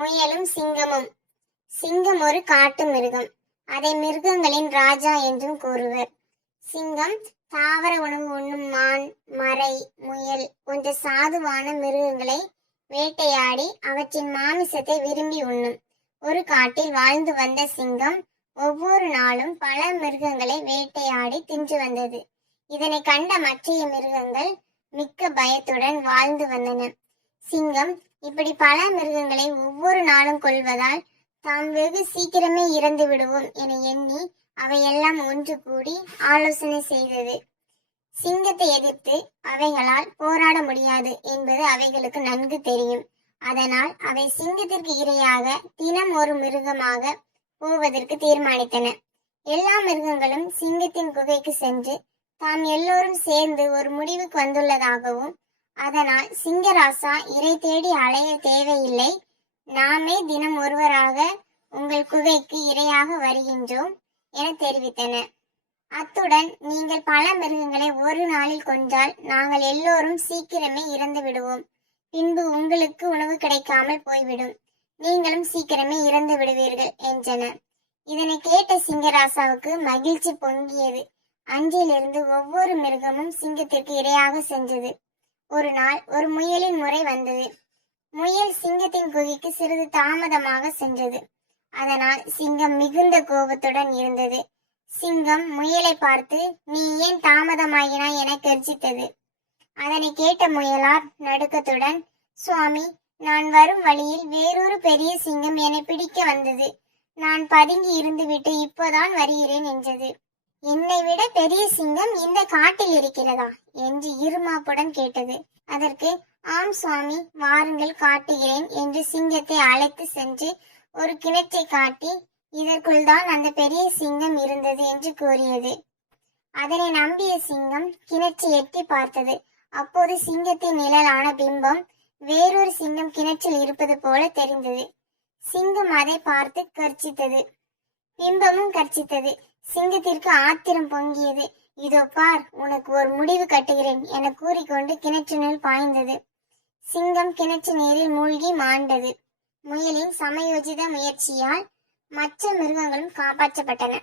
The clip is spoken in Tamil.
முயலும் சிங்கமும். சிங்கம் ஒரு காட்டு மிருகம். அதை மிருகங்களின் ராஜா என்றும் கூறுவர். சிங்கம் தாவர உணவு உண்ணும் மான், மரை, முயல் போன்ற சாதுவான மிருகங்களை வேட்டையாடி அவற்றின் மாமிசத்தை விரும்பி உண்ணும். ஒரு காட்டில் வாழ்ந்து வந்த சிங்கம் ஒவ்வொரு நாளும் பல மிருகங்களை வேட்டையாடி தின்று வந்தது. இதனை கண்ட மற்றைய மிருகங்கள் மிக்க பயத்துடன் வாழ்ந்து வந்தன. சிங்கம் இப்படி பல மிருகங்களை ஒவ்வொரு நாளும் கொள்வதால் தாம் வெகு சீக்கிரமே இறந்து விடுவோம் என எண்ணி அவையெல்லாம் ஒன்று கூடி ஆலோசனை செய்தது. சிங்கத்தை எதிர்த்து அவைகளால் போராட முடியாது என்பது அவைகளுக்கு நன்கு தெரியும். அதனால் அவை சிங்கத்திற்கு இரையாக தினம் ஒரு மிருகமாக போவதற்கு தீர்மானித்தன. எல்லா மிருகங்களும் சிங்கத்தின் குகைக்கு சென்று தாம் எல்லோரும் சேர்ந்து ஒரு முடிவுக்கு வந்துள்ளதாகவும், அதனால் சிங்கராசா இரை தேடி அலைய தேவையில்லை, நாமே தினம் ஒருவராக உங்கள் குகைக்கு இரையாக வருகின்றோம் என தெரிவித்தன. அத்துடன் நீங்கள் பல மிருகங்களை ஒரு நாளில் கொன்றால் நாங்கள் எல்லோரும் சீக்கிரமே இறந்து விடுவோம். பின்பு உங்களுக்கு உணவு கிடைக்காமல் போய்விடும். நீங்களும் சீக்கிரமே இறந்து விடுவீர்கள் என்றன. இதனை கேட்ட சிங்கராசாவுக்கு மகிழ்ச்சி பொங்கியது. அன்றிலிருந்து ஒவ்வொரு மிருகமும் சிங்கத்திற்கு இரையாக சென்றது. ஒரு நாள் ஒரு முயலின் முறை வந்தது. முயல் சிங்கத்தின் குகைக்கு சிறிது தாமதமாக சென்றது. அதனால் சிங்கம் மிகுந்த கோபத்துடன் இருந்தது. சிங்கம் முயலை பார்த்து, நீ ஏன் தாமதமாகினாய் என கர்ஜித்தது. அதனை கேட்ட முயலார் நடுக்கத்துடன், சுவாமி, நான் வரும் வழியில் வேறொரு பெரிய சிங்கம் என்னை பிடிக்க வந்தது. நான் பதுங்கி இருந்துவிட்டு இப்போதான் வருகிறேன் என்றது. என்னை விட பெரிய சிங்கம் இந்த காட்டில் இருக்கிறதா என்று இருமாப்புடன் கேட்டது. அதற்கு, ஆம் சுவாமி, வாருங்கள் காட்டுகிறேன் என்று சிங்கத்தை அழைத்து சென்று ஒரு கிணற்றை காட்டி இதற்குள் தான் அந்த பெரிய சிங்கம் இருந்தது என்று கூறியது. அதனை நம்பிய சிங்கம் கிணற்றை எட்டி பார்த்தது. அப்போது சிங்கத்தின் நிழலான பிம்பம் வேறொரு சிங்கம் கிணற்றில் இருப்பது போல தெரிந்தது. சிங்கம் அதை பார்த்து கர்ச்சித்தது. பிம்பமும் கர்ச்சித்தது. சிங்கத்திற்கு ஆத்திரம் பொங்கியது. இதோ பார், உனக்கு ஒரு முடிவு கட்டுகிறேன் என கூறிக்கொண்டு கிணற்றினுள் பாய்ந்தது. சிங்கம் கிணற்று நீரில் மூழ்கி மாண்டது. முயலின் சமயோஜித முயற்சியால் மற்ற மிருகங்களும் காப்பாற்றப்பட்டன.